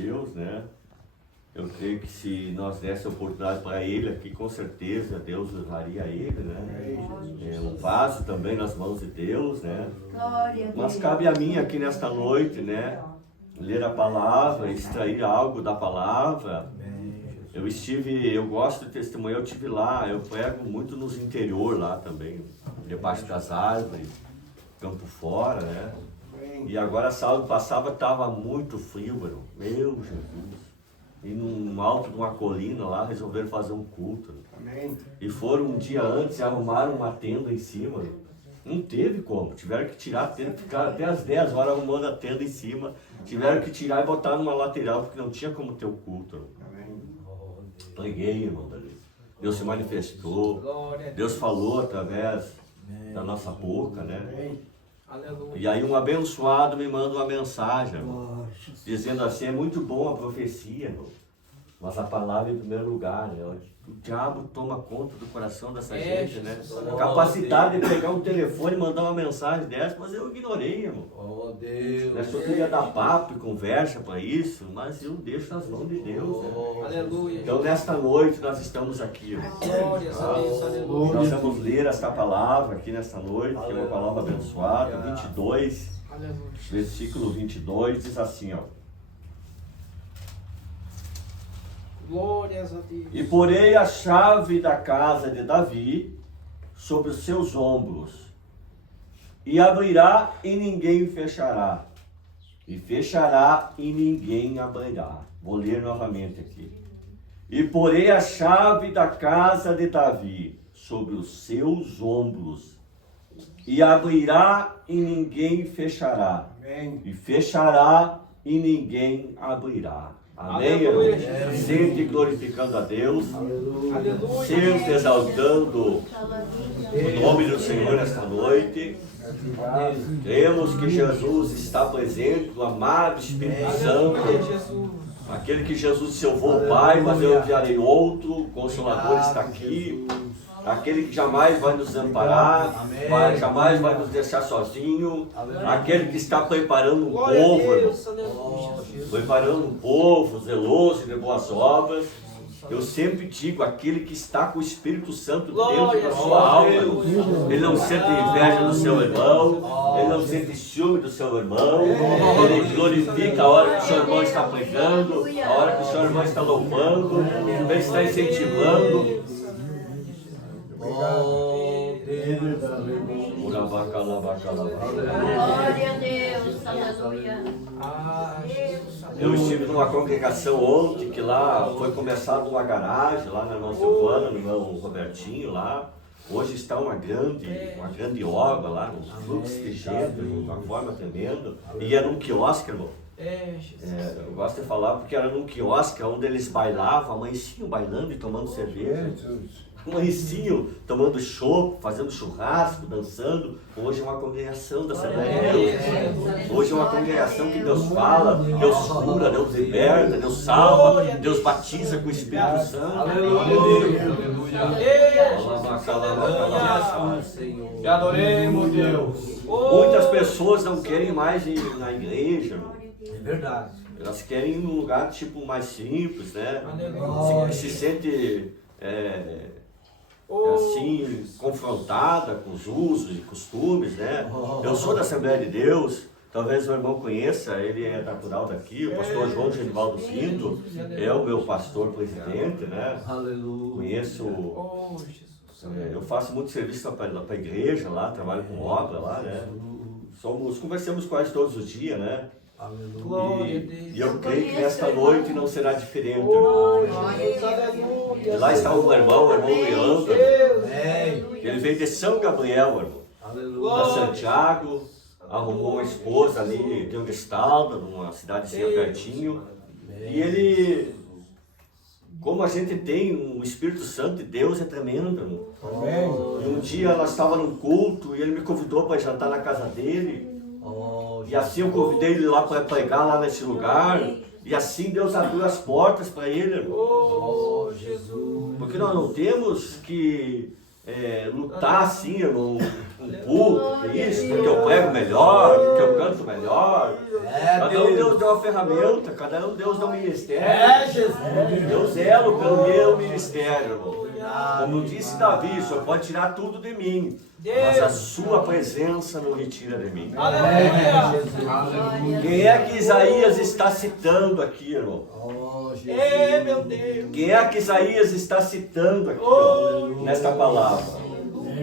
Deus, né? Eu creio que se nós desse oportunidade para ele aqui, com certeza Deus usaria ele, né? É um vaso também nas mãos de Deus, né? Mas cabe a mim aqui nesta noite, né? Ler a palavra, extrair algo da palavra. Eu gosto de testemunhar, eu estive lá, eu prego muito nos interior lá também, debaixo das árvores, campo fora, né? E agora sábado passado estava muito frio, meu Jesus. E no alto de uma colina lá, resolveram fazer um culto. Amém. E foram um dia antes e arrumaram uma tenda em cima. Não teve como, tiveram que tirar a tenda, ficaram até às 10 horas arrumando a tenda em cima. Tiveram que tirar e botar numa lateral, porque não tinha como ter o culto. Amém. Preguei, irmão, Deus se manifestou, Deus falou através da nossa boca, né? E aí um abençoado me manda uma mensagem, irmão, dizendo assim, é muito bom a profecia, irmão, mas a palavra em primeiro lugar, né? O diabo toma conta do coração dessa gente, né? A capacidade de pegar um telefone e mandar uma mensagem dessa, mas eu ignorei, irmão. Oh, Deus. Eu só queria dar papo e conversa para isso, mas eu deixo nas mãos de Deus, né? Aleluia. Então nesta noite nós estamos aqui, irmão. Nós vamos ler esta palavra aqui nesta noite, que é uma palavra abençoada, 22, versículo 22, diz assim, ó. Glórias a Deus. E porei a chave da casa de Davi sobre os seus ombros, e abrirá e ninguém fechará, e fechará e ninguém abrirá. Vou ler novamente aqui. E porei a chave da casa de Davi sobre os seus ombros, e abrirá e ninguém fechará. Amém. E fechará e ninguém abrirá. Amém, irmão? Sempre glorificando a Deus, aleluia. Sempre exaltando o nome do Senhor nesta noite. Cremos que Jesus está presente, o amado Espírito Santo, aquele que Jesus disse, eu vou, Pai, mas eu enviarei outro, o Consolador está aqui. Aquele que jamais vai nos amparar, jamais vai nos deixar sozinho, aquele que está preparando um povo, preparando um povo zeloso e de boas obras. Eu sempre digo, aquele que está com o Espírito Santo dentro da sua alma, ele não sente inveja do seu irmão, ele não sente ciúme do seu irmão, ele glorifica a hora que o seu irmão está pregando, a hora que o seu irmão está louvando, ele está incentivando. Oh, Deus, glória a Deus, aleluia. Eu estive numa congregação ontem, que lá foi começado uma garagem, lá na nossa Silvana, no meu Robertinho lá. Hoje está uma grande obra lá, um fluxo de gente, de uma forma tremenda. E era um quiosque, irmão. Eu gosto de falar porque era num quiosque onde eles bailavam, amanheciam bailando e tomando cerveja. Amanheciam tomando chopp, fazendo churrasco, dançando. Hoje é uma congregação da Assembleia de Deus. Hoje é uma congregação que Deus fala, Deus cura, Deus liberta, Deus salva, Deus batiza com o Espírito Santo. Aleluia. Te adoremos, Deus. Muitas pessoas não querem mais ir na igreja. É verdade. Elas querem ir num lugar tipo mais simples, né? Se sente assim, confrontada com os usos e costumes, né? Eu sou da Assembleia de Deus, talvez o irmão conheça, ele é natural daqui, o pastor João Genivaldo Cinto, é o meu pastor presidente, né? Aleluia. Conheço, eu faço muito serviço para a igreja lá, trabalho com obra lá, né? Conversamos quase todos os dias, né? E eu creio que nesta noite não será diferente, irmão. E lá está o irmão Leandro. Ele veio de São Gabriel, irmão, da Santiago, arrumou uma esposa ali de Ungestalda, numa cidadezinha pertinho. E ele, como a gente tem o Espírito Santo de Deus, é tremendo, irmão. E um dia nós estávamos num culto e ele me convidou para jantar na casa dele. E assim eu convidei ele lá para pregar lá nesse lugar. E assim Deus abriu as portas para ele, irmão. Jesus. Porque nós não temos que lutar assim, irmão, um público, isso, porque eu prego melhor, porque eu canto melhor. Cada um Deus deu uma ferramenta, cada um Deus deu um ministério. Jesus. Eu zelo pelo meu ministério, irmão. Como disse Davi, o Senhor pode tirar tudo de mim, mas a sua presença não retira de mim. Aleluia. Quem é que Isaías está citando aqui, irmão? Ei, meu Deus. Quem é que Isaías está citando aqui, ó, nesta palavra?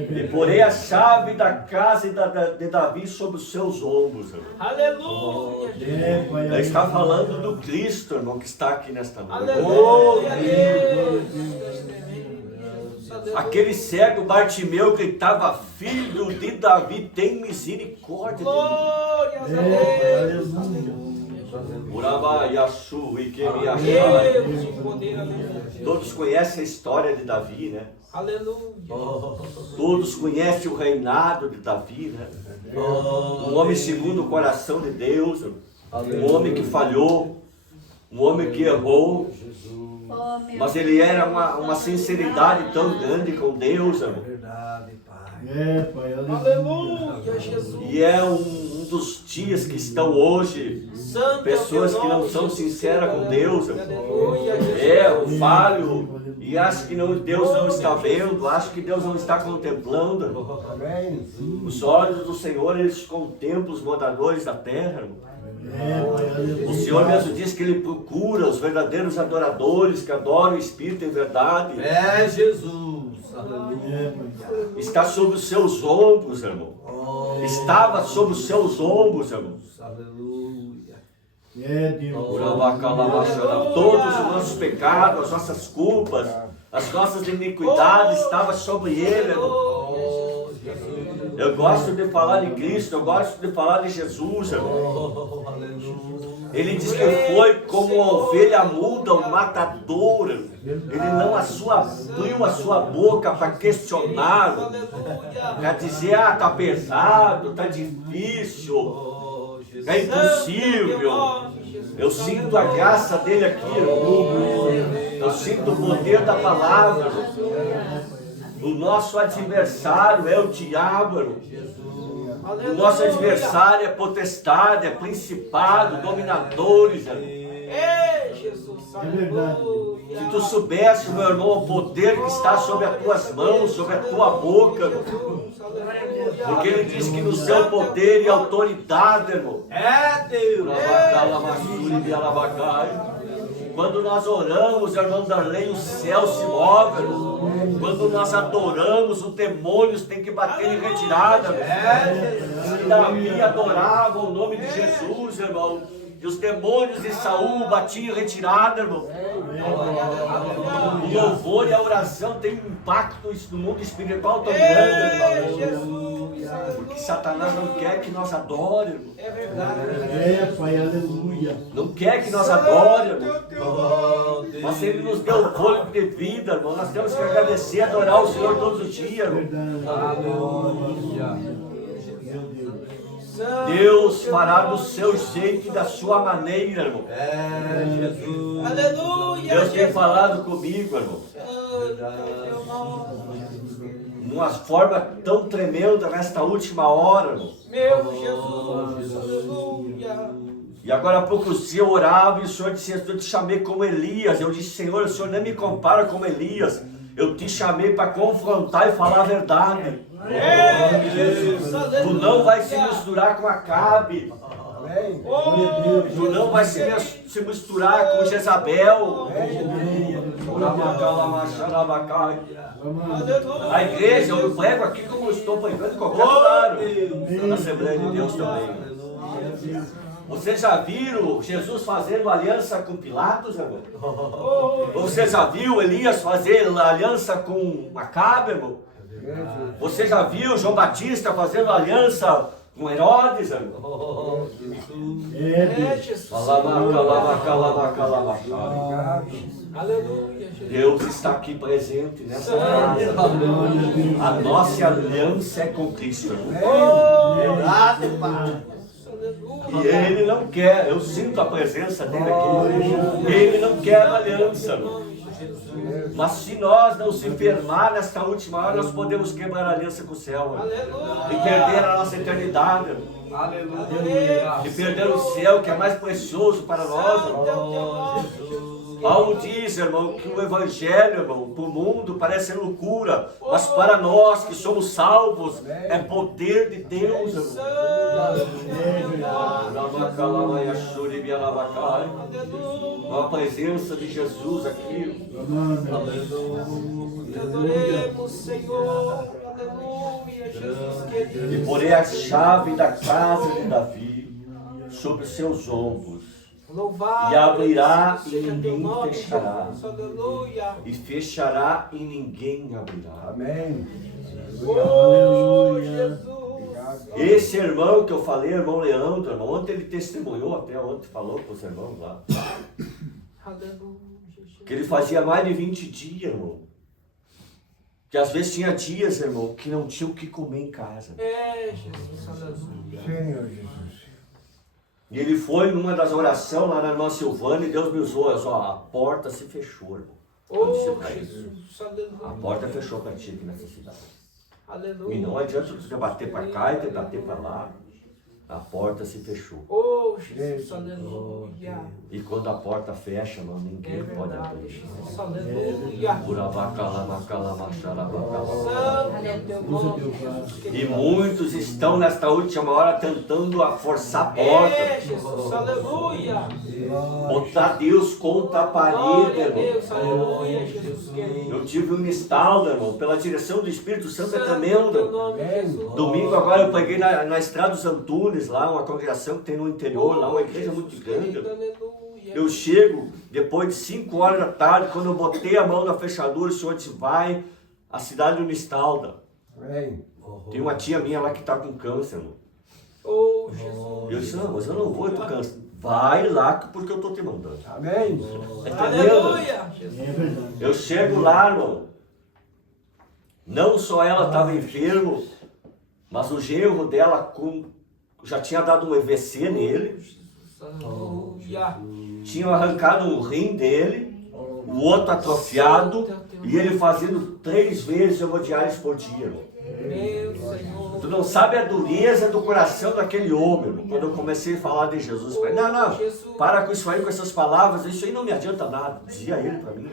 E porém a chave da casa de Davi sobre os seus ombros, irmão. Aleluia. Ele está falando do Cristo, irmão, que está aqui nesta noite. Aleluia. Deus. Aquele cego Bartimeu gritava: Filho de Davi, tem misericórdia de mim. Glória a Deus. Uraba, Yashu, Ikemi, Deus, o poder, aleluia. Todos conhecem a história de Davi, né? Aleluia. Todos conhecem o reinado de Davi, né? Um homem segundo o coração de Deus, um homem que falhou, um homem que errou, mas ele era uma sinceridade tão grande com Deus, irmão. Aleluia, Jesus. E é um dos dias que estão hoje, pessoas que não são sinceras com Deus, irmão. Eu falho e acho que Deus não está vendo, acho que Deus não está contemplando, irmão. Os olhos do Senhor, eles contemplam os moradores da terra, irmão. O Senhor mesmo diz que Ele procura os verdadeiros adoradores que adoram o Espírito em verdade. Jesus. Aleluia. Está sobre os seus ombros, irmão. Estava sobre os seus ombros, irmão. Aleluia. Todos os nossos pecados, as nossas culpas, as nossas iniquidades estavam sobre Ele, irmão. Eu gosto de falar de Cristo, eu gosto de falar de Jesus, irmão. Ele diz que foi como uma ovelha muda, um matador. Ele não abriu a sua boca para questionar, para dizer: está pesado, está difícil, é impossível. Eu sinto a graça dele aqui, irmão. Eu sinto o poder da palavra. O nosso adversário é o diabo, irmão. O nosso adversário é potestade, é principado, dominadores, irmão. Ei, Jesus, aleluia. Se tu soubesse, meu irmão, o poder que está sobre as tuas mãos, sobre a tua boca, irmão. Porque ele diz que nos deu poder e autoridade, irmão. Deus. Quando nós oramos, irmão Darley, o céu se move, irmão. Quando nós adoramos, os demônios têm que bater em retirada, irmão. Davi adorava o nome de Jesus, irmão. E os demônios de Saul batiam em retirada, irmão. O louvor e a oração têm um impacto no mundo espiritual tão grande, irmão. Porque Satanás não quer que nós adoremos. É verdade. Pai, aleluia. Não quer que nós adoremos. Mas Ele nos deu o fôlego de vida, irmão. Nós temos que agradecer e adorar o Senhor todos os dias, irmão. Aleluia. Deus fará do seu jeito e da sua maneira, irmão. Jesus. Aleluia. Deus tem falado comigo, irmão. Uma forma tão tremenda nesta última hora, irmão. Meu Jesus. Aleluia. E agora há poucos dias eu orava e o Senhor disse: eu te chamei como Elias. Eu disse: Senhor, o Senhor nem me compara como Elias. Eu te chamei para confrontar e falar a verdade. Tu não vai se misturar com Acabe. Tu não vai se misturar com Jezabel. A igreja, eu prego aqui como eu estou pregando em qualquer lugar. Na Assembleia de Deus também. Vocês já viram Jesus fazendo aliança com Pilatos, irmão? Você já viu Elias fazer aliança com Acabe, irmão? Você já viu João Batista fazendo aliança com Herodes, irmão? Deus está aqui presente nessa casa. A nossa aliança é com Cristo, irmão. E Ele não quer, eu sinto a presença dele aqui. Ele não quer aliança, irmão. Jesus. Mas se nós não se firmar nesta última hora, nós podemos quebrar a aliança com o céu, irmão. Aleluia. E perder a nossa eternidade, irmão. Aleluia. E perder o céu, que é mais precioso para nós, irmão. Santo é o teu nome, Jesus. Paulo diz, irmão, que o evangelho, irmão, para o mundo parece loucura, mas para nós que somos salvos, é poder de Deus, irmão. Santo é o teu nome. Na presença de Jesus aqui. Te adoremos, Senhor. Aleluia, Jesus querido. E porei a chave da casa de Davi sobre seus ombros. Louvado E abrirá e seja teu ninguém nome, fechará. Jesus. Aleluia. E fechará e ninguém abrirá. Amém. Oh, Jesus. Esse irmão que eu falei, irmão Leandro, irmão, ontem ele testemunhou, até ontem falou com os irmãos lá, Aleluia, Jesus. que ele fazia mais de 20 dias, irmão. Que às vezes tinha dias, irmão, que não tinha o que comer em casa. É, Jesus. Aleluia. Senhor Jesus. E ele foi numa das orações lá na nossa Silvana e Deus me usou, olha só, a porta se fechou, irmão. Eu disse Oh, pra ele, Jesus. Aleluia. a porta fechou para ti aqui nessa cidade. Aleluia. E não adianta você bater para cá e bater para lá. A porta se fechou. Oh, Jesus. Aleluia. E quando a porta fecha, irmão, ninguém É pode verdade, abrir. Jesus. Aleluia. Santo é o teu nome, Jesus E querido. muitos estão nesta última hora tentando a forçar a porta. É, Jesus. Aleluia. Botar Deus contra a parede, Glória a irmão. Deus. Aleluia, Jesus querido. Eu tive um estalo, irmão, pela direção do Espírito Santo é Santo é o tremendo. teu nome, Jesus. Domingo agora eu peguei na Estrada dos Antunes, lá, uma congregação que tem no interior, lá, uma igreja muito Jesus grande. querido, aleluia. Eu chego, depois de 5 horas da tarde, quando eu botei a mão na fechadura, o Senhor disse, vai à cidade de Unistalda. Amém. Tem uma tia minha lá que está com câncer, irmão. Oh, Jesus. Eu disse, não, mas eu não vou, eu tô câncer. Vai lá, porque eu estou te mandando. Amém. É tremendo. Aleluia. Jesus. Eu chego lá, irmão. Não só ela estava enferma, mas o genro dela já tinha dado um EVC nele. Jesus. Aleluia. Tinham arrancado um rim dele, o outro atrofiado, e ele fazendo 3 vezes hemodiálise por dia, irmão. Meu Senhor. Tu não sabe a dureza do coração daquele homem, irmão. Quando eu comecei a falar de Jesus, eu falei, não, para com isso aí, com essas palavras, isso aí não me adianta nada, dizia ele para mim.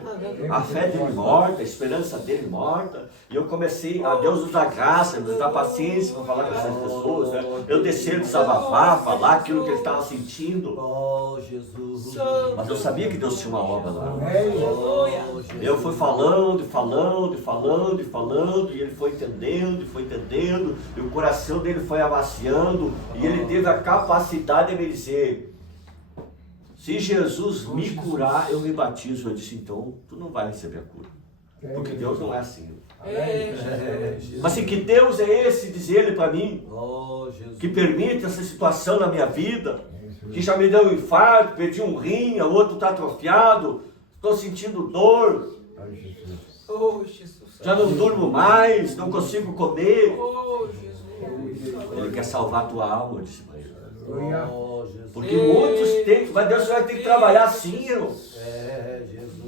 A fé dele morta, a esperança dele morta. E eu comecei a Deus nos dar graça, nos dar paciência para falar com essas pessoas, né? Eu descer, desabafar, falar aquilo que ele estava sentindo. Oh, Jesus. Mas eu sabia que Deus tinha uma obra lá. Aleluia. Eu fui falando, e ele foi entendendo, e o coração dele foi amaciando, e ele teve a capacidade de me dizer, se Jesus me curar, eu me batizo. Eu disse, então, tu não vai receber a cura, porque Deus não é assim. É, Jesus. Mas assim, que Deus é esse, diz ele para mim, Oh, Jesus. que permite essa situação na minha vida, que já me deu um infarto, perdi um rim, o outro está atrofiado, estou sentindo dor, Oh, Jesus. já não durmo mais, não consigo comer. Oh, Jesus. Ele quer salvar a tua alma, eu disse para ele. Oh, Jesus. Porque muitos têm, mas Deus vai ter que trabalhar assim, irmão. É, Jesus.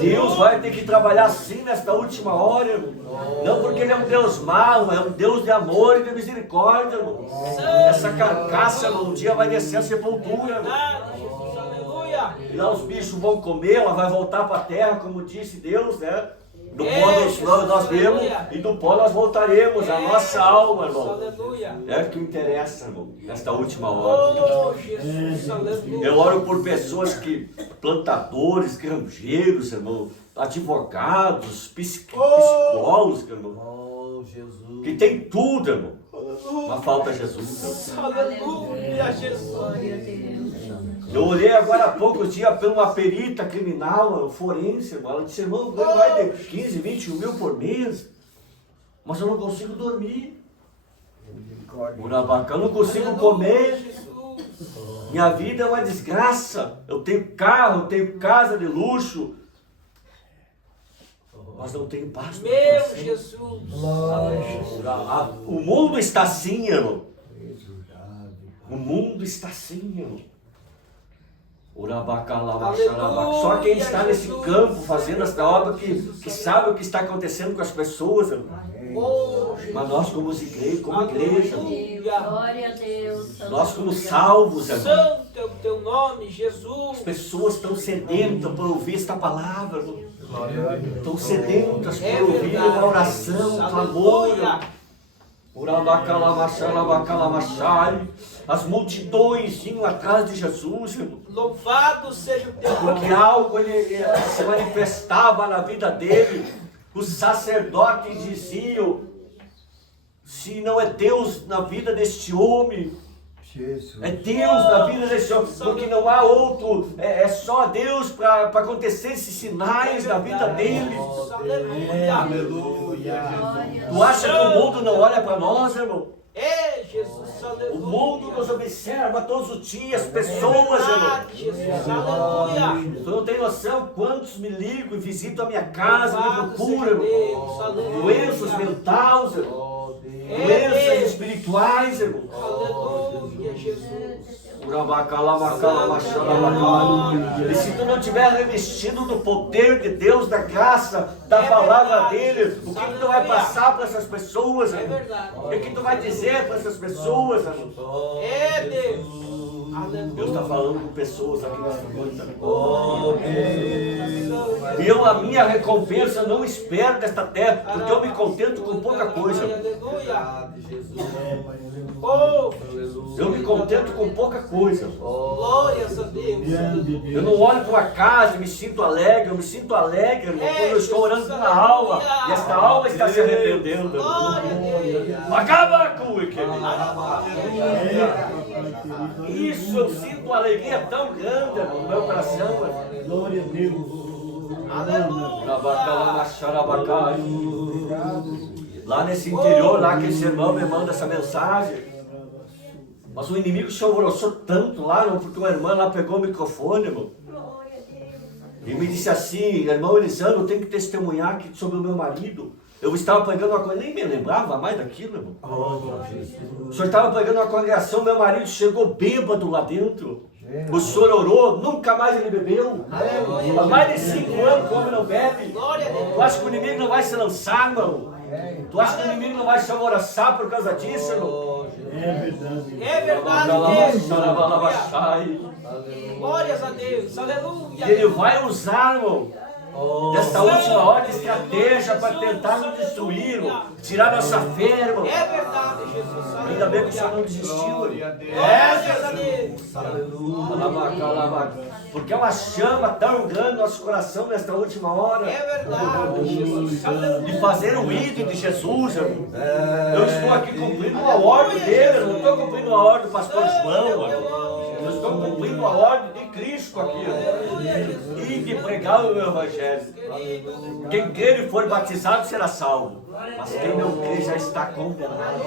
Deus vai ter que trabalhar assim nesta última hora, irmão. Não porque Ele é um Deus mau, é um Deus de amor e de misericórdia, irmão. Essa carcaça, irmão, um dia vai descer a sepultura, irmão. Nada, Jesus. Aleluia. E lá os bichos vão comer, ela vai voltar para a terra, como disse Deus, né? Do pó nós vemos e do pó nós voltaremos, a nossa alma, irmão. Aleluia. É o que interessa, irmão, nesta última hora. Oh, Jesus. Aleluia. Eu oro por pessoas plantadores, granjeiros, irmão, advogados, psicólogos, irmão, Oh, Jesus. que tem tudo, irmão. Mas falta Jesus, irmão. Aleluia, Jesus. Glória a Deus. Eu olhei agora há poucos dias por uma perita criminal, forense, irmão. Ela disse, irmão, eu ganho mais de 15, 21 mil por mês, mas eu não consigo dormir. Urabacá, eu não consigo comer. Jesus. Minha vida é uma desgraça. Eu tenho carro, eu tenho casa de luxo, mas não tenho paz no Meu coração. Jesus. O mundo está assim, irmão. O mundo está assim, irmão. Só quem está nesse campo fazendo esta obra que sabe o que está acontecendo com as pessoas, irmão. Mas nós como igreja, Glória a Deus. nós como salvos, irmão. Santo é o teu nome, Jesus. As pessoas estão sedentas por ouvir esta palavra, irmão. Estão sedentas por ouvir uma oração, um clamor. As multidões iam atrás de Jesus, irmão. Louvado seja o teu nome. Porque algo ele se manifestava na vida dele. Os sacerdotes diziam: se não é Deus na vida deste homem, é Deus na vida deste homem, porque não há outro, é só Deus para acontecer esses sinais na vida dele. Aleluia. Tu acha que o mundo não olha para nós, irmão? É, Jesus, aleluia. O mundo nos observa todos os dias, pessoas, irmão. Jesus, aleluia. Tu não tem noção quantos me ligam e visitam a minha casa, me Louvado procuram, seja irmão. Deus, aleluia. Doenças mentais, irmão. Doenças espirituais, irmão. Aleluia, Jesus. E se tu não tiver revestido do poder de Deus, da graça, da palavra dele, o que tu vai passar para essas pessoas, irmão? O que tu vai dizer para essas pessoas, irmão? É Deus. Deus está falando com pessoas aqui nessa noite. E eu, a minha recompensa, eu não espero desta terra, porque eu me contento com pouca coisa. Eu me contento com pouca coisa. Glórias a Deus. Eu não olho para uma casa e me sinto alegre. Eu me sinto alegre, irmão, quando eu estou orando por uma alma e esta alma está se arrependendo. Glória a Deus. Acaba com o querido. Isso, eu sinto uma alegria tão grande, irmão, no meu coração. Glória a Deus. Lá nesse interior, lá que esse irmão me manda essa mensagem. Mas o inimigo se alvoroçou tanto lá, irmão, porque uma irmã lá pegou o microfone, irmão. E me disse assim: irmão Elisandro, eu tenho que testemunhar aqui sobre o meu marido. Eu estava pregando uma coisa, nem me lembrava mais daquilo, irmão. O senhor estava pregando uma congregação, meu marido chegou bêbado lá dentro. O senhor orou, nunca mais ele bebeu. Há mais de 5 anos que o homem não bebe. Tu acha que o inimigo não vai se lançar, irmão? Tu acha que o inimigo não vai se alvoroçar por causa disso, irmão? É verdade, Deus. Glórias a Deus. Aleluia. Ele vai usar, irmão, desta última hora de estratégia para tentar nos destruir, irmão, tirar nossa fé, irmão. É verdade, Jesus. Ainda bem que o senhor não desistiu. Glórias a Deus. Porque é uma chama tão grande no nosso coração nesta última hora. É verdade, Jesus. Aleluia. De fazer o ídolo de Jesus, irmão. Eu estou aqui cumprindo uma ordem dele, eu não estou cumprindo a ordem do pastor João, irmão. Eu estou cumprindo a ordem de Cristo aqui, irmão. E de pregar o meu evangelho. Quem crer e for batizado será salvo. Mas quem não crer já está condenado.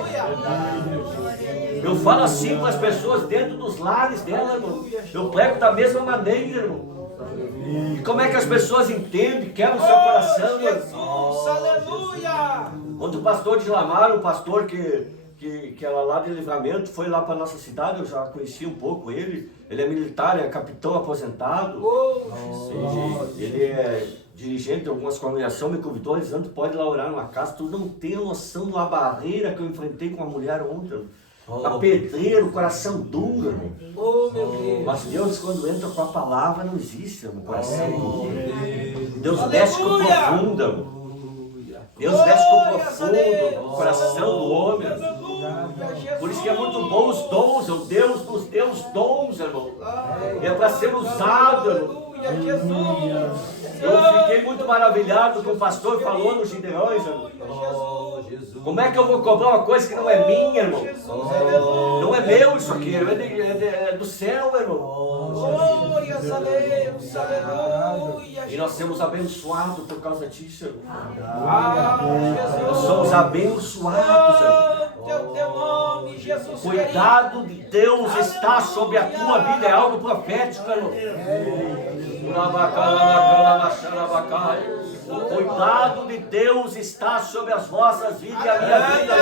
Eu falo assim para as pessoas dentro dos lares dela, irmão. Eu prego da mesma maneira, irmão. E como é que as pessoas entendem, quebram o seu coração, irmão? Jesus, aleluia. Quando o pastor de Lamar, o pastor que era lá de Livramento, foi lá para nossa cidade, eu já conheci um pouco ele. Ele é militar, é capitão aposentado. Ele é dirigente de algumas congregações, me convidou, Elisandro, pode lá orar numa casa. Tu não tem noção da barreira que eu enfrentei com uma mulher ontem. A pedreiro, coração duro, irmão. Oh, meu Deus. Mas Deus, quando entra com a palavra, não existe no coração duro. Deus mexe com o profundo, irmão. Deus mexe com o profundo, no coração do homem. Por isso que é muito bom os dons, o Deus nos deu os dons, irmão. É para ser usado, irmão. Eu fiquei muito maravilhado com o pastor falou nos Gideões, irmão. Como é que eu vou cobrar uma coisa que não é minha, irmão? Não é meu isso aqui, é do céu, irmão. Glórias a Deus, aleluia. E nós somos abençoados por causa disso, irmão. Jesus. Nós somos abençoados, irmão. Teu nome, Jesus. Cuidado de Deus está sobre a tua vida, é algo profético, irmão. O cuidado de Deus está sobre as vossas vidas e a minha vida.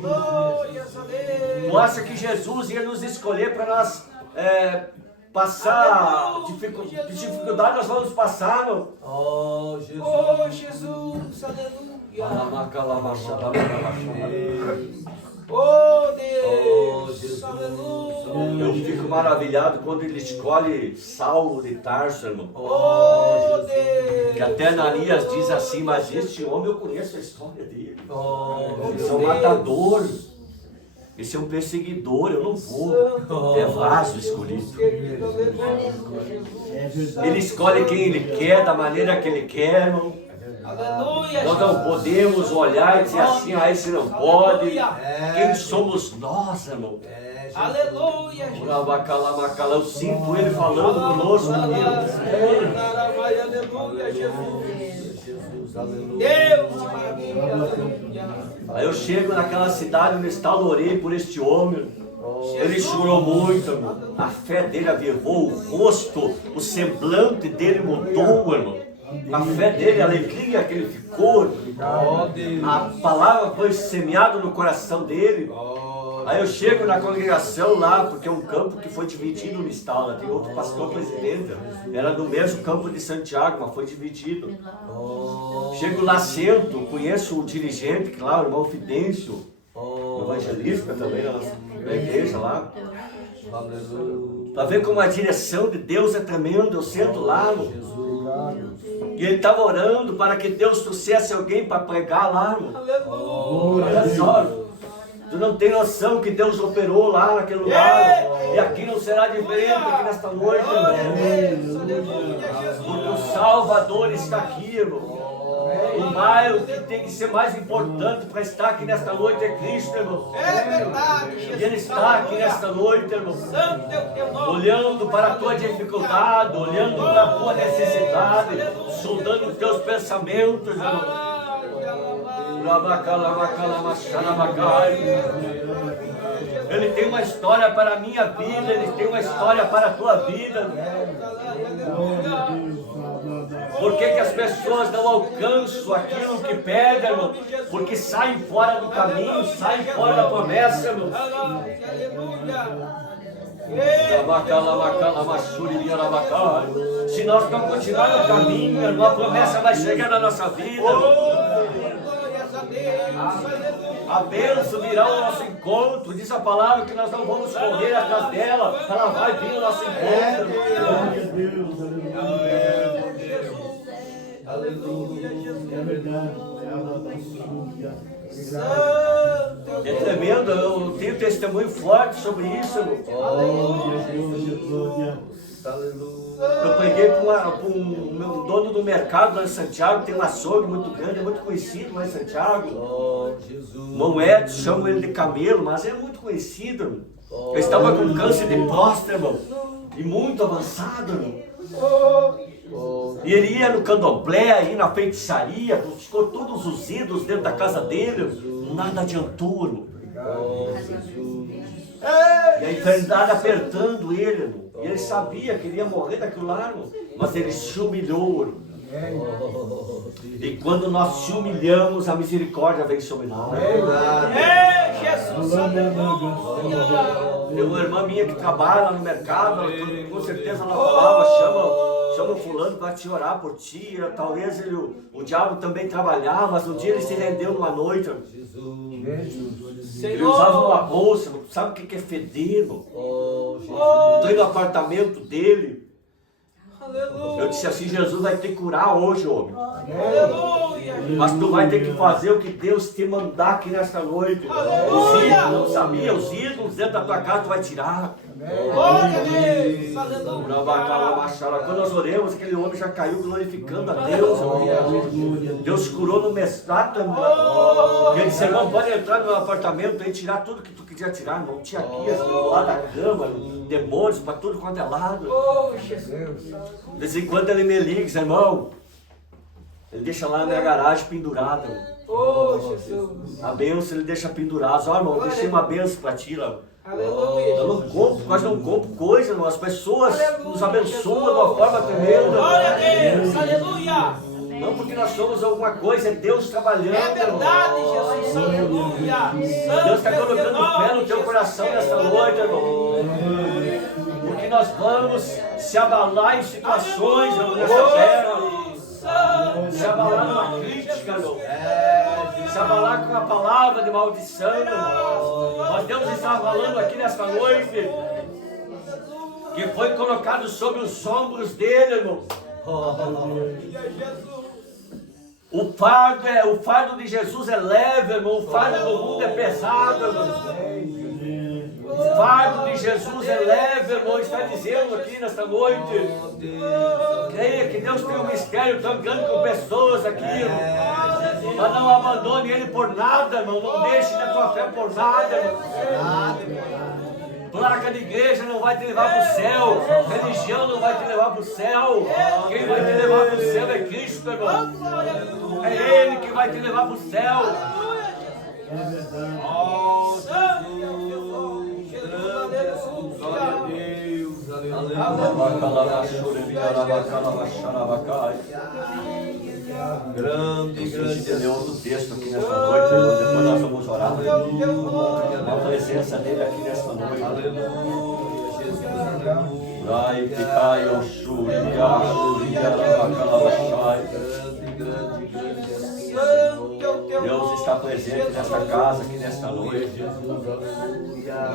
Glórias a Deus. Tu acha que Jesus ia nos escolher para nós passar dificuldade, nós vamos passar, meu. Oh, Jesus. Oh, Jesus, aleluia. Oh, Deus, Jesus. aleluia. Eu fico maravilhado quando ele escolhe Saulo de Tarso, irmão. Oh, Deus. Que até Ananias diz assim, mas este homem eu conheço a história dele. Oh, Esse é um matador, esse é um perseguidor, eu não vou. É vaso escolhido. Querido, aleluia, Jesus. Ele escolhe quem ele quer, da maneira que ele quer, irmão. Aleluia, Nós não podemos olhar e dizer assim, ah, esse não pode. Quem somos nós, irmão? aleluia, Jesus. Eu sinto ele falando conosco aqui. Aleluia, Jesus. Jesus, aleluia. Deus, maravilha, aleluia. Aí eu chego naquela cidade onde está, orei por este homem. Ele chorou muito, irmão. A fé dele avivou, o rosto, o semblante dele mudou, irmão. A fé dele, a alegria que ele ficou. Oh, Deus. A palavra foi semeada no coração dele. Aí eu chego na congregação lá, porque é um campo que foi dividido no estado. Tem outro pastor presidente. Era do mesmo campo de Santiago, mas foi dividido. Chego lá, sento, conheço o dirigente, claro, o irmão Fidêncio, evangelista também na igreja lá. Para ver como a direção de Deus é tremenda. Eu sento lá, irmão. E ele estava orando para que Deus trouxesse alguém para pregar lá, irmão. Olha só, tu não tem noção que Deus operou lá naquele lugar. E aqui não será diferente aqui nesta noite, irmão. Porque o Salvador está aqui, irmão. O que tem que ser mais importante para estar aqui nesta noite é Cristo, irmão. É verdade, Jesus. E Ele está aqui nesta noite, irmão. Santo é o teu nome. Olhando para a tua dificuldade, olhando para a tua necessidade, sondando os teus pensamentos, irmão. Ele tem uma história para a minha vida, Ele tem uma história para a tua vida. Por que as pessoas não alcançam aquilo que pedem, irmão? Porque saem fora do caminho, saem fora da promessa, irmão. Se nós não continuarmos no caminho, irmão, a promessa vai chegar na nossa vida. A bênção virá ao nosso encontro. Diz a palavra que nós não vamos correr atrás dela. Ela vai vir ao nosso encontro. Aleluia. É verdade. É tremendo, eu tenho testemunho forte sobre isso, irmão. Eu preguei para um dono do mercado lá em Santiago, tem um açougue muito grande, é muito conhecido lá em Santiago. Irmão Edson, chamam ele de Camelo, mas é muito conhecido, irmão. Eu estava com câncer de próstata, irmão, e muito avançado, irmão. E ele ia no candomblé, ia na feitiçaria, buscou todos os ídolos dentro da casa dele, nada adiantou, irmão. E a enfermidade apertando ele, irmão. E ele sabia que ele ia morrer daquilo lá, irmão. Mas ele se humilhou, irmão. E quando nós se humilhamos, a misericórdia vem sobre nós. Jesus, aleluia. Tem uma irmã minha que trabalha lá no mercado, com certeza ela falava, chama o fulano para te orar por ti. Talvez o diabo também trabalhava, mas um dia ele se rendeu numa noite. Ele usava uma bolsa, sabe o que é feder, irmão? Entrei no apartamento dele. Eu disse assim, Jesus vai te curar hoje, homem. Mas tu vai ter que fazer o que Deus te mandar aqui nesta noite. Os ídolos, não sabia, os ídolos dentro da tua casa tu vai tirar. Glória a Deus, aleluia. Quando nós oramos, aquele homem já caiu glorificando a Deus. Deus curou no mestrado. E ele disse, irmão, pode entrar no meu apartamento e tirar tudo que tu quiser tirar. Não tinha guias do lado da cama, demônios para tudo quanto é lado. De vez em quando ele me liga, diz, irmão, ele deixa lá na minha garagem pendurado. A bênção ele deixa pendurado. Ó, irmão, deixei uma bênção para ti lá. Aleluia. Eu não compro, quase não compro coisa, irmão. As pessoas nos abençoam de uma forma tremenda. Glória a Deus, aleluia. Não porque nós somos alguma coisa, é Deus trabalhando. É verdade, Jesus, aleluia. Deus está colocando fé no teu coração nessa noite, irmão. Porque nós vamos se abalar em situações, irmão, nessa terra. Se abalar numa crítica, irmão. Se abalar com a palavra de maldição, irmão. Mas Deus está falando aqui nesta noite que foi colocado sobre os ombros dele, irmão. O fardo de Jesus é leve, irmão. O fardo do mundo é pesado, irmão. O fardo de Jesus é leve, irmão. Está dizendo aqui nesta noite. Creia que Deus tem um mistério tão grande com pessoas aqui, irmão. Mas não abandone Ele por nada, irmão. Não deixe da tua fé por nada, irmão. Placa de igreja não vai te levar para o céu. Religião não vai te levar para o céu. Quem vai te levar para o céu é Cristo, irmão. É Ele que vai te levar para o céu. É verdade. Oh, Jesus. Glória a Deus. Grande, grande. Ler outro texto aqui nesta noite, irmão. Depois nós vamos orar. A presença dele aqui nesta noite. Aleluia, Jesus. Ai, que cai o churi, Deus está presente nesta casa aqui nesta noite.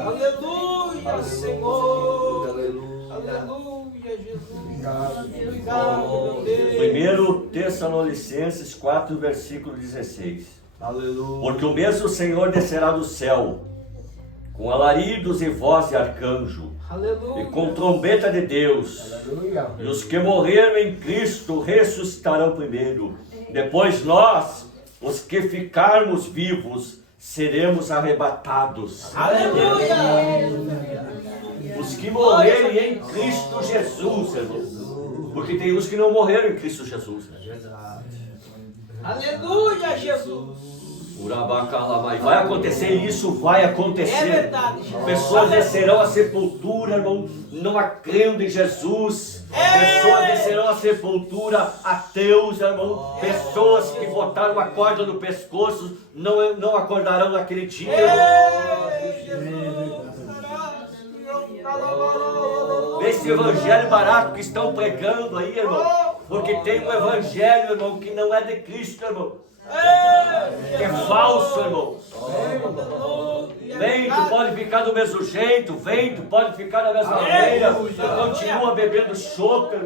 Aleluia, Senhor. Aleluia, Jesus. Obrigado, Deus. 1 Tessalonicenses 4, versículo 16. Aleluia. Porque o mesmo Senhor descerá do céu, com alaridos e voz de arcanjo, Aleluia. e com trombeta de Deus. Aleluia. E os que morreram em Cristo ressuscitarão primeiro. Depois nós, os que ficarmos vivos, seremos arrebatados. Aleluia. Os que morrerem em Cristo Jesus, irmãos. Porque tem uns que não morreram em Cristo Jesus, né? Aleluia, Jesus. Vai acontecer isso, vai acontecer. É verdade, Jesus. Pessoas descerão à sepultura, irmão, não crendo em Jesus. Pessoas descerão à sepultura ateus, irmão. Pessoas que botaram a corda no pescoço não acordarão naquele dia. Esse evangelho barato que estão pregando aí, irmão. Porque tem um evangelho, irmão, que não é de Cristo, irmão. Que é falso, irmão. Vem, tu pode ficar do mesmo jeito. Vem, tu pode ficar da mesma maneira. Tu continua bebendo chope.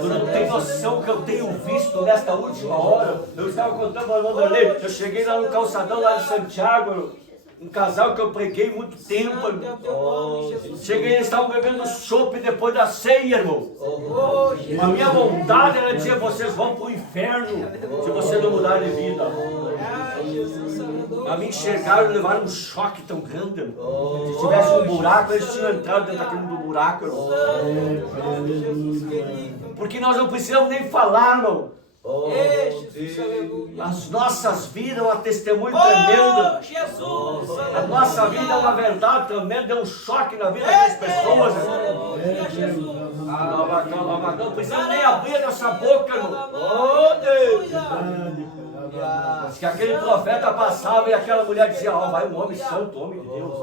Tu não tem noção que eu tenho visto nesta última hora. Eu estava contando para o irmão Darley. Eu cheguei lá no calçadão lá de Santiago. Um casal que eu preguei muito tempo, irmão. Cheguei, eles estavam bebendo chope depois da ceia, irmão. A minha vontade era dizer: vocês vão para o inferno se vocês não mudarem de vida. A me enxergaram e levaram um choque tão grande, irmão. Se tivesse um buraco, eles tinham entrado dentro daquele buraco, irmão. Porque nós não precisamos nem falar, irmão. As nossas vidas é um testemunho tremendo. A nossa vida é uma verdade tremenda, é um choque na vida das pessoas. Não precisa nem abrir essa boca, irmão. Diz que aquele profeta passava e aquela mulher dizia: ó, vai um homem santo, homem de Deus.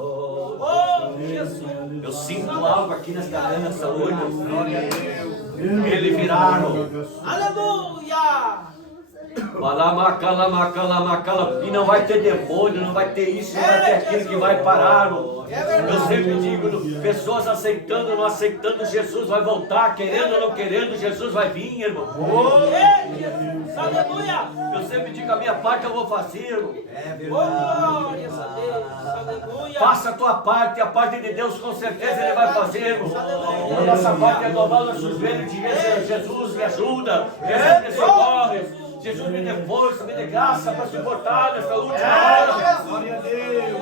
Eu sinto algo aqui nessa noite. Ele viraram. Aleluia! E não vai ter demônio, não vai ter isso, não vai ter aquilo que vai parar. Eu sempre digo, pessoas aceitando ou não aceitando, Jesus vai voltar, querendo ou não querendo, Jesus vai vir, irmão. Aleluia! Eu sempre digo, a minha parte eu vou fazer, irmão. Glória a Deus! Aleluia! Faça a tua parte, a parte de Deus com certeza Ele vai fazer, irmão. A nossa parte é dobrar nossos joelhos e dizer: Jesus me ajuda, Jesus me socorre. Jesus me dê força, me dê graça para suportar nessa última hora. Glória a Deus.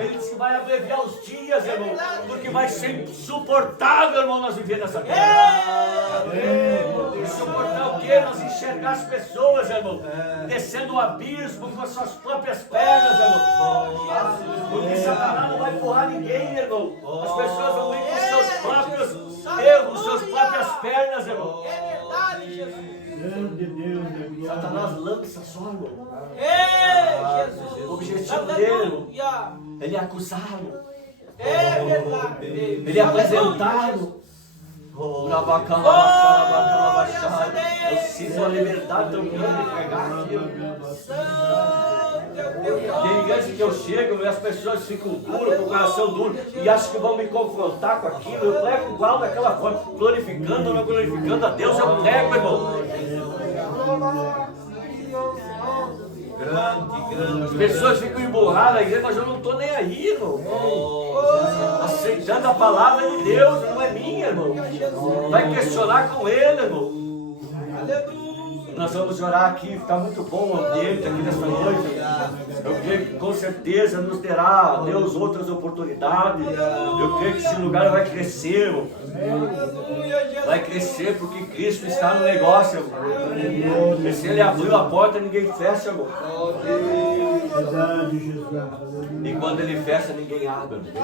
Ele disse que vai abreviar os dias, irmão, porque vai ser insuportável, irmão, nós viver nessa terra. Insuportável o quê? Nós enxergar as pessoas, irmão, descendo o abismo com as suas próprias pernas, irmão. Porque Satanás não vai empurrar ninguém, irmão. As pessoas vão ir com seus próprios erros, suas próprias pernas, irmão. É verdade, Jesus. Satanás lança só, irmão. É, Jesus. O objetivo dele, irmão, Aleluia. ele é acusá-lo. É verdade. Ele é apresentado. Eu sinto uma liberdade tão grande de pregar aquilo. Tem igreja que eu chego e as pessoas ficam duras, com o coração duro, e acham que vão me confrontar com aquilo. Eu prego igual daquela forma, glorificando ou não glorificando a Deus, eu prego, irmão. As pessoas ficam emburradas na igreja, mas eu não estou nem aí, irmão. Aceitando a palavra de Deus, não é minha, irmão. Vai questionar com ele, irmão. Nós vamos orar aqui, está muito bom o ambiente aqui nesta noite. Eu creio que com certeza nos terá Deus outras oportunidades. Eu creio que esse lugar vai crescer, irmão. Vai crescer porque Cristo está no negócio, irmão. E se Ele abriu a porta, ninguém fecha, irmão. E quando Ele fecha, ninguém abre, irmão.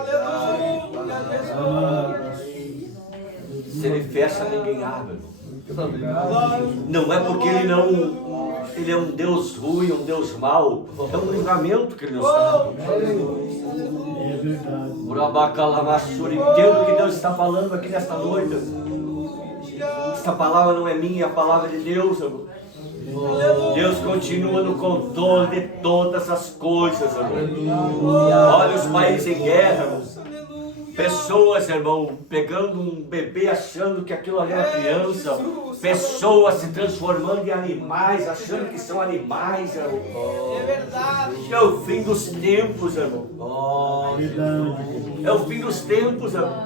Se Ele fecha, ninguém abre, irmão. Não é porque ele é um Deus ruim, um Deus mau. É um livramento que ele nos dá. Entendo o que Deus está falando aqui nesta noite. Esta palavra não é minha, é a palavra de Deus, irmão. Deus continua no controle de todas as coisas, irmão. Olha os países em guerra, irmão. Pessoas, irmão, pegando um bebê achando que aquilo ali é uma criança. Pessoas se transformando em animais, achando que são animais, irmão. É verdade. É o fim dos tempos, irmão. É o fim dos tempos, irmão.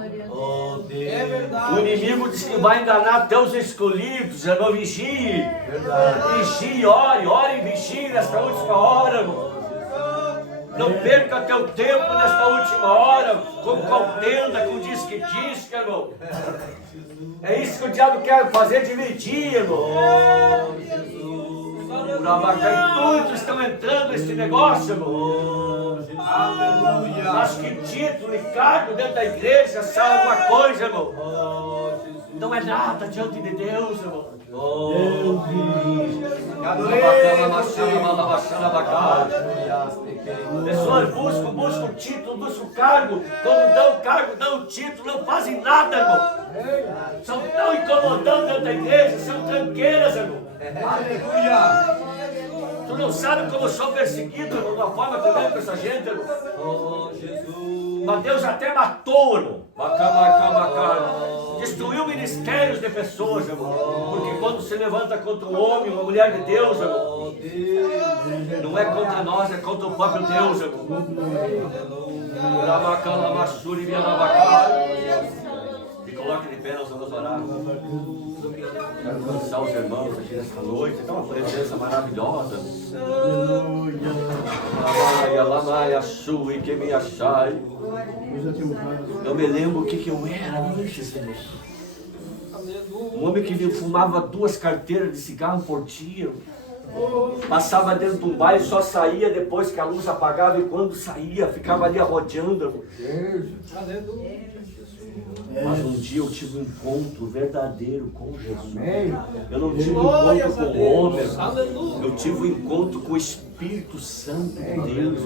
É verdade. O inimigo diz que vai enganar até os escolhidos, irmão. Vigie. Vigie, ore e vigie nesta última hora, irmão. Não perca teu tempo nesta última hora com contenda, com disque, irmão. É isso que o diabo quer fazer, dividir, irmão. Muitos estão entrando nesse negócio, irmão. Acho que título e cargo dentro da igreja são alguma coisa, irmão. Não é nada diante de Deus, irmão. Pessoas buscam título, buscam cargo. Quando dão cargo, dão título, não fazem nada, irmão. São tão incomodando dentro da igreja, são tranqueiras, irmão. Aleluia. Tu não sabe como eu sou perseguido, irmão, de uma forma tremenda com essa gente, irmão. Mas Deus até matou, irmão. Destruiu ministérios de pessoas, irmão. Porque quando se levanta contra um homem, uma mulher de Deus, irmão, não é contra nós, é contra o próprio Deus, irmão. E coloque de pé, nós vamos orar. Quero cansar os irmãos aqui nesta noite. Tem uma presença maravilhosa. Eu me lembro o que eu era antes, Senhor. Um homem que fumava 2 carteiras de cigarro por dia. Passava dentro de um baile, só saía depois que a luz apagava, e quando saía, ficava ali arrodeando. Mas um dia eu tive um encontro verdadeiro com Jesus. Eu não tive um encontro com o homem, eu tive um encontro com o Espírito Santo de Deus.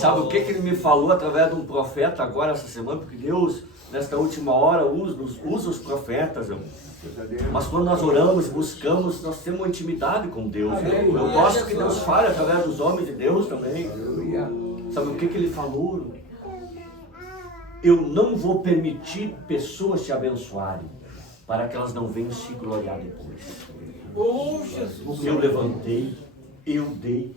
Sabe o que ele me falou através de um profeta agora essa semana? Porque Deus, nesta última hora, usa os profetas, irmão. Mas quando nós oramos, buscamos, nós temos uma intimidade com Deus. Eu gosto que Deus fale através dos homens de Deus também. Sabe o que ele falou? Eu não vou permitir pessoas te abençoarem, para que elas não venham se gloriar depois. Eu levantei, eu dei.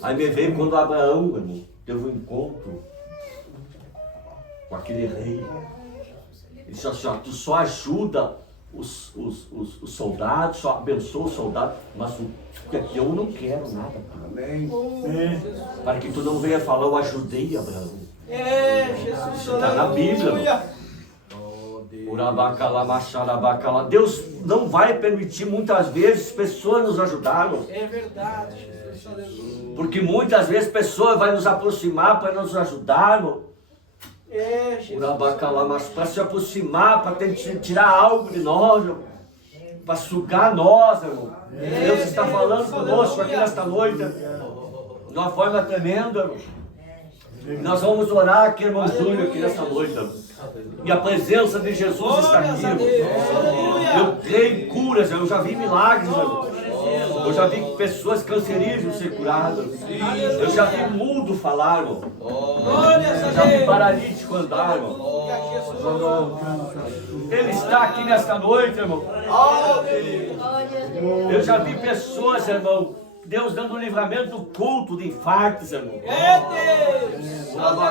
Aí me veio quando Abraão, irmão, teve um encontro com aquele rei. Ele disse assim: ó, tu só ajuda os soldados, só abençoa os soldados, mas eu não quero nada. Para que tu não venha falar, eu ajudei Abraão. Está na Bíblia. Deus não vai permitir muitas vezes pessoas nos ajudarem. É verdade. Porque muitas vezes pessoas vão nos aproximar para nos ajudar. Mas para se aproximar, para tirar algo de nós, para sugar nós, irmão. Deus está falando conosco aqui nesta noite, de uma forma tremenda, irmão. Nós vamos orar aqui, irmão Júlio, aqui nesta noite, irmão. E a presença de Jesus está aqui, irmão. Eu creio em curas, eu já vi milagres, irmão. Eu já vi pessoas cancerígenas ser curadas. Eu já vi mudo falar, irmão. Eu já vi paralítico andar, irmão. Ele está aqui nesta noite, irmão. Eu já vi pessoas, irmão, Deus dando livramento do culto de infartos, irmão.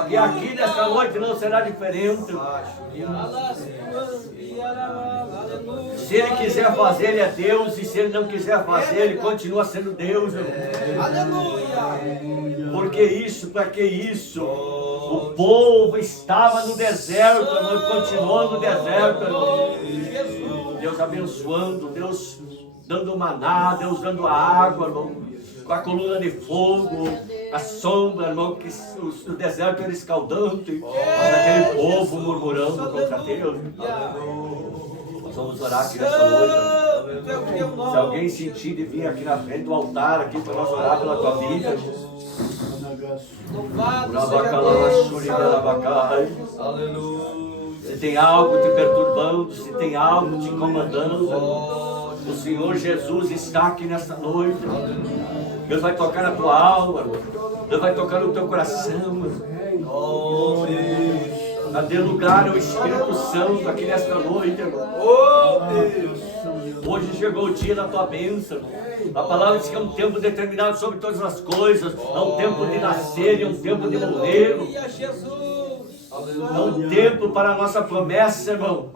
E aqui nesta noite não será diferente. Se Ele quiser fazer, Ele é Deus. E se Ele não quiser fazer, Ele continua sendo Deus, irmão. Por que isso? Para que isso? O povo estava no deserto, irmão, e continuou no deserto, irmão. Deus abençoando, Deus dando maná, Deus dando a água, irmão, com a coluna de fogo, a sombra, irmão, que o deserto era escaldante, mas aquele povo murmurando contra Deus. Nós vamos orar aqui nessa noite. Se alguém sentir de vir aqui na frente do altar, aqui para nós orar pela tua vida, se tem algo te perturbando, se tem algo te incomodando, o Senhor Jesus está aqui nesta noite. Deus vai tocar na tua alma, Deus vai tocar no teu coração. Dê lugar ao Espírito Santo aqui nesta noite, irmão. Hoje chegou o dia da tua bênção. A palavra diz que é um tempo determinado sobre todas as coisas. É um tempo de nascer e um tempo de morrer. É um tempo para a nossa promessa, irmão.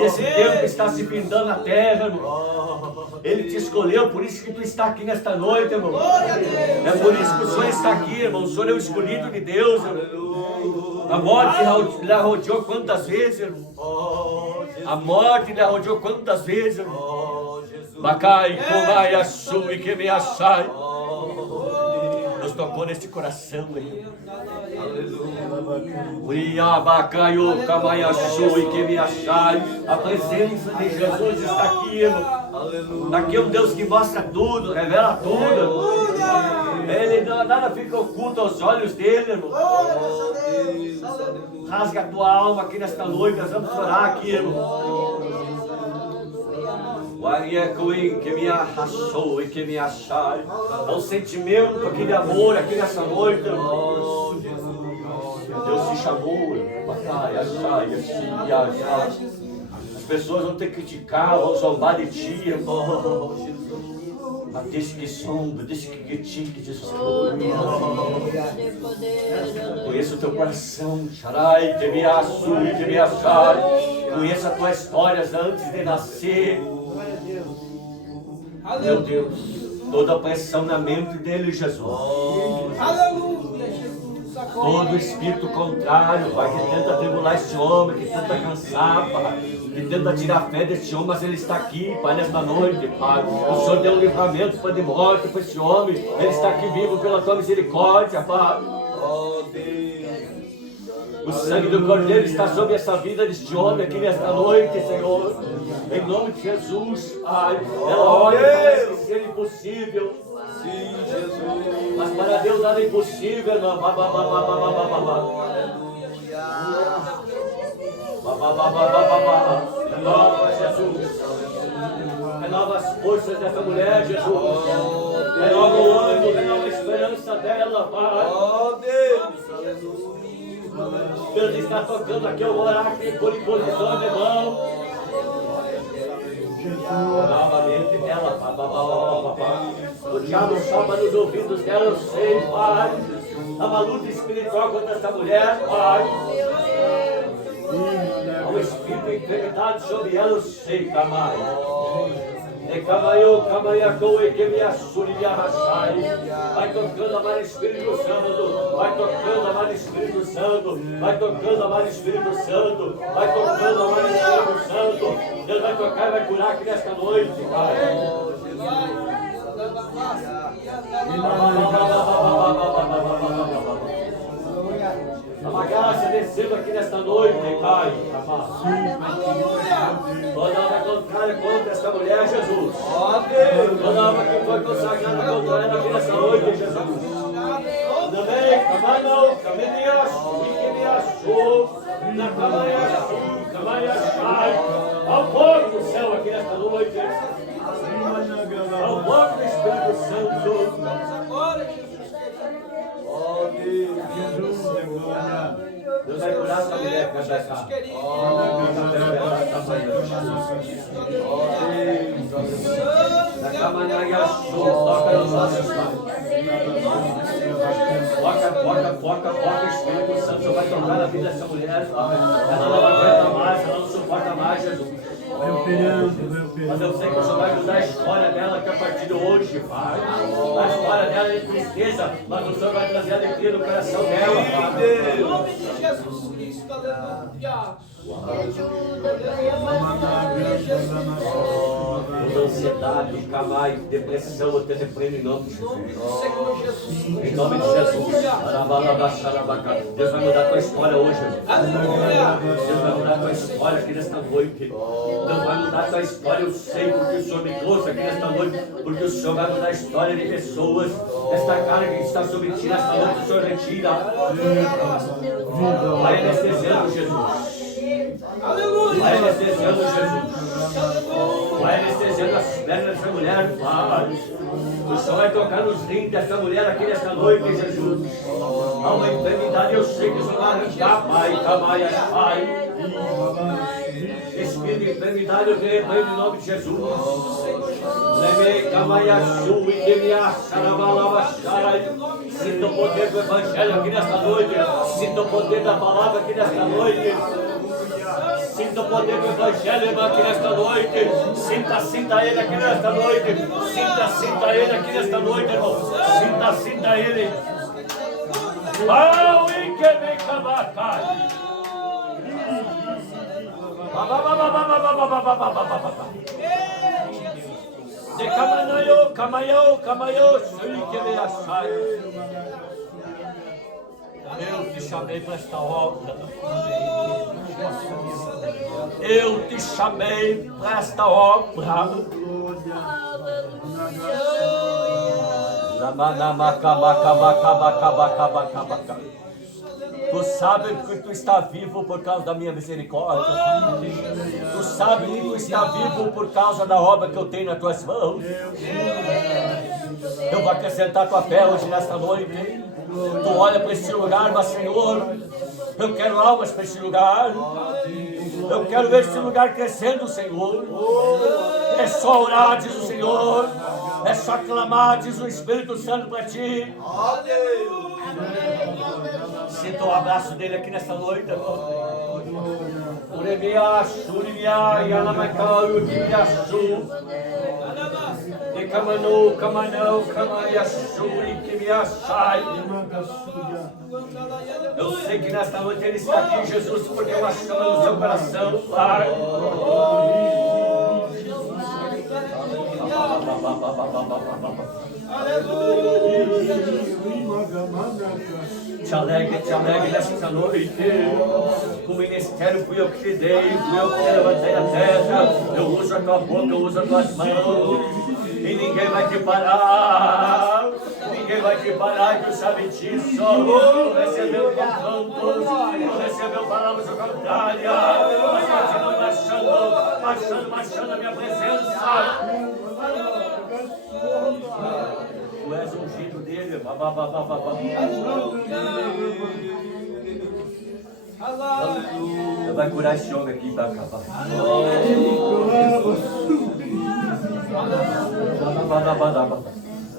E esse tempo está se findando na terra, irmão. Ele te escolheu, por isso que tu está aqui nesta noite, irmão. É por isso que o Senhor está aqui, irmão. O Senhor é o escolhido de Deus, irmão. A morte lhe rodeou quantas vezes, irmão? A morte lhe rodeou quantas vezes, irmão? Bacai, comai, açúi, que me achai. Deus tocou nesse coração, irmão. A presença de Jesus está aqui, irmão. Aqui é um Deus que mostra tudo, revela tudo. Ele nada fica oculto aos olhos dele, irmão. Rasga a tua alma aqui nesta noite. Nós vamos orar aqui, irmão. Que me arrasou e que me achai. É um sentimento aqui de amor aqui nessa noite, irmão. Deus te chamou, as pessoas vão te criticar, vão zombar de ti, irmão. Mas deixa que sombra, deixa que critique, diz o Senhor. Conheça o teu coração, xarai, que me açui, que me achai. Conheça as tuas histórias antes de nascer. Meu Deus, toda a pressão na mente dele, Jesus. Todo espírito contrário, Pai, que tenta tribular este homem, que tenta cansar, Pai, que tenta tirar a fé deste homem, mas ele está aqui, Pai, nesta noite, Pai. O Senhor deu um livramento, Pai, de morte para este homem. Ele está aqui vivo pela tua misericórdia, Pai. O sangue do Cordeiro está sobre essa vida deste homem aqui nesta noite, Senhor. Em nome de Jesus, Pai. Ela olha para ser impossível. Sim, Jesus. Mas para Deus nada é impossível, irmão. Renova, Jesus. Renova as forças dessa mulher, Jesus. Renova o ânimo, renova a esperança dela, Pai. Oh, Deus, aleluia. Deus está tocando aqui, eu vou orar aqui por imposição de mão. Novamente dela, o diabo sopra nos ouvidos dela, eu sei, Pai. Há uma luta espiritual contra essa mulher, Pai. Há um espírito enfermidade sobre ela, eu sei, Pai. Vai tocando, amado Espírito Santo. Vai tocando, amado Espírito Santo. Vai tocando, amado Espírito Santo. Vai tocando, amado Espírito Santo. Deus vai tocar e vai curar aqui nesta noite, Pai. Uma graça descendo aqui nesta mulher, Jesus. Toda alma que foi consagrada contra ela aqui nessa noite, Jesus. Amém. Camano, Cameniaçu, Iqueniaçu, Nakamaiaçu, Kamaiaçai. Ao fogo do céu aqui nesta noite. Ao fogo do Espírito Santo. Oh, Deus. Deus vai curar essa mulher, Rebeca. Toca nos nossos Foca, Espírito Santo, você vai tocar na vida dessa mulher. Ela não aguenta mais, ela não suporta mais, Jesus. Mas eu sei que o Senhor vai mudar a história dela que a partir de hoje, Pai. A história dela é de tristeza, mas o Senhor vai trazer alegria no coração dela, Pai. Em nome de Jesus Cristo, aleluia. Ansiedade, camai, depressão, eu te repreendo em nome de Jesus. Em nome de Jesus. Deus vai mudar a tua história hoje. Deus vai mudar a tua história aqui nesta noite. Deus vai mudar a tua história. Eu sei porque o Senhor me trouxe aqui nesta noite. Porque o Senhor vai mudar a história de pessoas. Esta carga que está sobre ti nesta noite, o Senhor retira. Vai anestesiando, Jesus. Vai anestesiando, Jesus. Vai anestesiando as pernas dessa mulher, Pai. O Senhor vai tocar nos rins dessa mulher aqui nesta noite, Jesus. Há uma enfermidade, eu sei que o Senhor vai arrancar, Pai. Camai, Pai. Espírito de enfermidade, eu te repreendo em nome de Jesus. Lemei, Camaiaçu, Iquemiá, Xarabalabachai. Sinta o poder do Evangelho aqui nesta noite. Sinta o poder da palavra aqui nesta noite. Sinta o poder do Evangelho aqui nesta noite. Sinta ele aqui nesta noite. Sinta ele aqui nesta noite, irmão. Sinta ele. Pau e que me cabacai. De Camaiô, sim que me achai. Eu te chamei para esta obra. Eu te chamei para esta obra. Tu sabe que tu está vivo por causa da minha misericórdia. Tu sabe que tu está vivo por causa da obra que eu tenho nas tuas mãos. Eu vou acrescentar tua fé hoje nesta noite. Tu olha para este lugar, mas Senhor, eu quero almas para este lugar. Eu quero ver este lugar crescendo, Senhor. É só orar, diz o Senhor. É só clamar, diz o Espírito Santo para ti. Sinta o abraço dele aqui nesta noite, irmão. Urebia, Suribia, Yanamacau, Udibiaçu. E Camanu, Camanão, Camaiaçu, Iquimiaçai. Eu sei que nesta noite ele está aqui, Jesus, porque uma chama no seu coração, Pai. Te alegre nesta noite. O ministério fui eu que te dei, fui eu que te levantei a terra. Eu uso a tua boca, eu uso as tuas mãos. E ninguém vai te parar. Ninguém vai te parar, tu sabe disso. Tu recebeu confrontos, tu recebeu palavras contrárias. Mas continua marchando a minha presença. Tu és ungido dele. Vai curar esse homem aqui para acabar.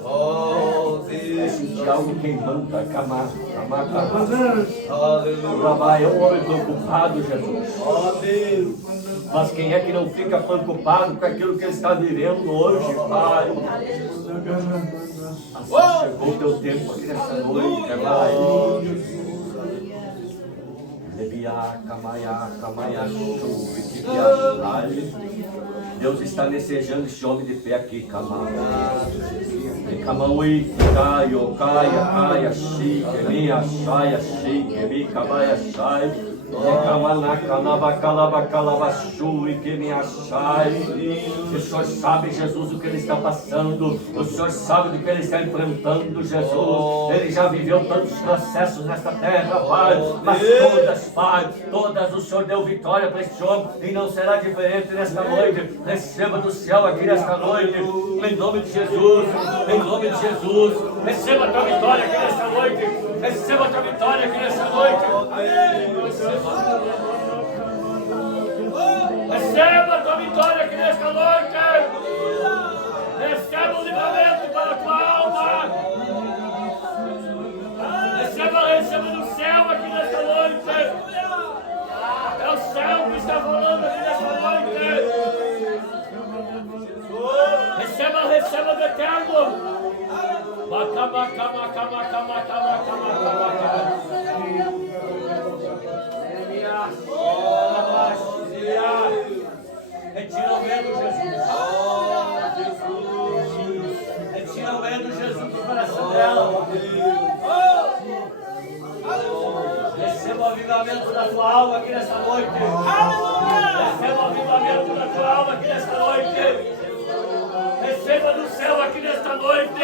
Oh, Deus, algo queimando, acamar. Aleluia. É um homem preocupado, Jesus. Oh, Deus. Mas quem é que não fica preocupado com aquilo que ele está vivendo hoje, Pai? Assim chegou o teu tempo aqui nessa noite, Pai. Deus está desejando esse homem de pé aqui, Camauí, Caio, Caia, Caia, Chique, Minha, Saia, Chique, Mi, Cabaia, Sai. E que me achai. O Senhor sabe, Jesus, o que ele está passando. O Senhor sabe do que ele está enfrentando, Jesus. Ele já viveu tantos processos nesta terra, Pai. Mas todas, Pai, todas o Senhor deu vitória para este homem. E não será diferente nesta noite. Receba do céu aqui nesta noite. Em nome de Jesus. Em nome de Jesus. Receba a tua vitória aqui nesta noite. Receba a tua vitória aqui nesta noite. Receba a tua vitória aqui nesta noite. Receba o livramento para a tua alma. Receba do céu aqui nesta noite. É o céu que está falando aqui nesta noite. Receba do eterno. Retira o medo, Jesus. Retira o medo, Jesus, do coração dela. Receba o avivamento da tua alma aqui nesta noite. Receba o avivamento da tua alma aqui nesta noite. Receba do céu aqui nesta noite.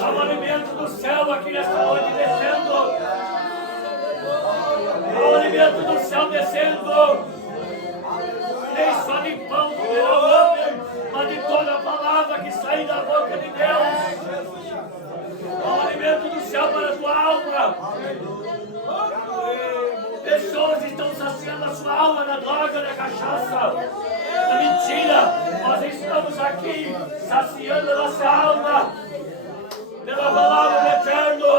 Há um alimento do céu aqui nesta noite descendo. Há um alimento do céu descendo. Nem só de pão comerá o homem, mas de toda a palavra que sai da boca de Deus. Há um alimento do céu para a tua alma. Pessoas estão saciando a sua alma na droga, na cachaça, na mentira. Nós estamos aqui saciando a nossa alma pela palavra do Eterno.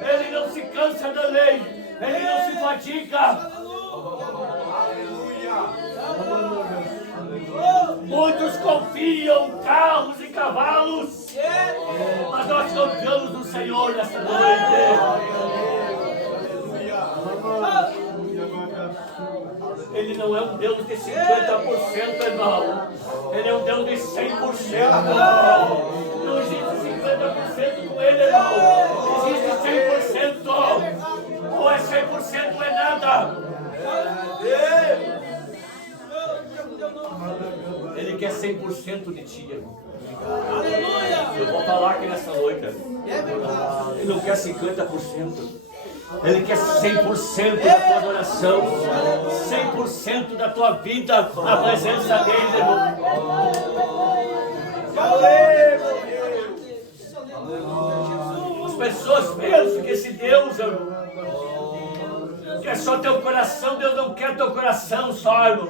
Ele não se cansa da lei, ele não se fatiga. Muitos confiam em carros e cavalos, mas nós confiamos no Senhor nesta noite. Ele não é um Deus de 50%, irmão. Ele é um Deus de 100%. Não existe 50% com ele, irmão. Existe 100%. Ou é 100% ou é nada. Ele quer 100% de ti, irmão. Eu vou falar aqui nessa noite. Ele não quer 50%. Ele quer 100% da tua adoração, 100% da tua vida na presença dele, irmão. As pessoas pensam que esse Deus, irmão, quer só teu coração. Deus não quer teu coração só, irmão.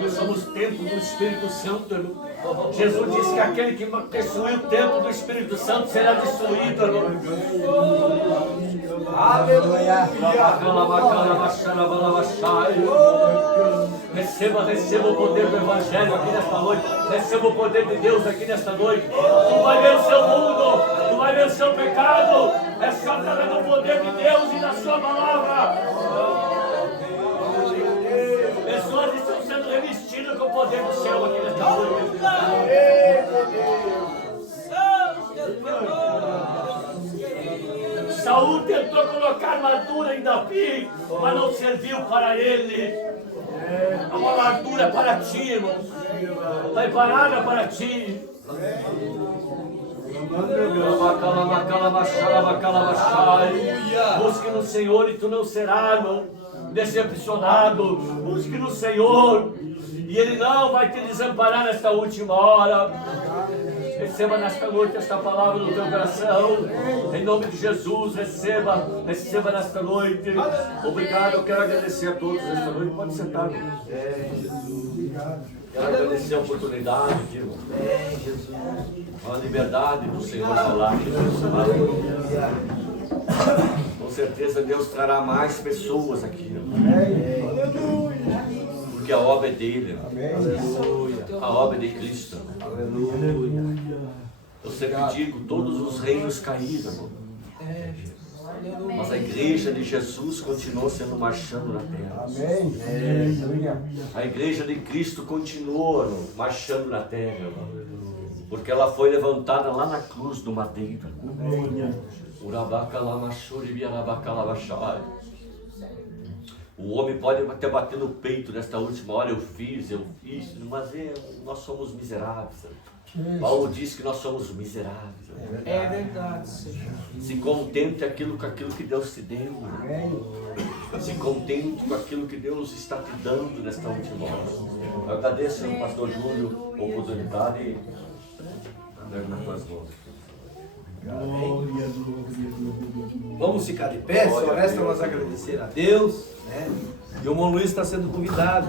Nós somos templo do Espírito Santo, irmão. Jesus disse que aquele que destruir o templo do Espírito Santo será destruído, irmão. Aleluia. Receba o poder do Evangelho aqui nesta noite. Receba o poder de Deus aqui nesta noite. Tu vai ver o seu mundo, tu vai ver o seu pecado. É só através do poder de Deus e da sua palavra. Pessoas estão sendo revestidas com o poder do céu aqui nesta noite. Saúl tentou colocar armadura em Davi, mas não serviu para ele. É uma armadura para ti, irmão. Preparada para ti. Busque no Senhor e tu não serás, irmão, decepcionado. Busque no Senhor e Ele não vai te desamparar nesta última hora. Receba nesta noite esta palavra no teu coração. Em nome de Jesus, receba nesta noite. Obrigado, eu quero agradecer a todos esta noite. Pode sentar, irmão. Quero agradecer a oportunidade, irmão. A liberdade do Senhor falar. Com certeza Deus trará mais pessoas aqui, irmão. Porque a obra é dele, a obra é de Cristo. Eu sempre digo, todos os reinos caíram, mas a igreja de Jesus continuou sendo marchando na terra. A igreja de Cristo continua marchando na terra, porque ela foi levantada lá na cruz do madeiro. O homem pode até bater no peito nesta última hora, eu fiz, mas nós somos miseráveis. Paulo diz que nós somos miseráveis. É verdade, Senhor. Se contente com aquilo que Deus te deu. Se contente com aquilo que Deus está te dando nesta última hora. Eu agradeço ao pastor Júlio a oportunidade. Leve nas tuas mãos. Vamos ficar de pé, só resta nós agradecer a Deus, né? E o irmão Luiz está sendo convidado.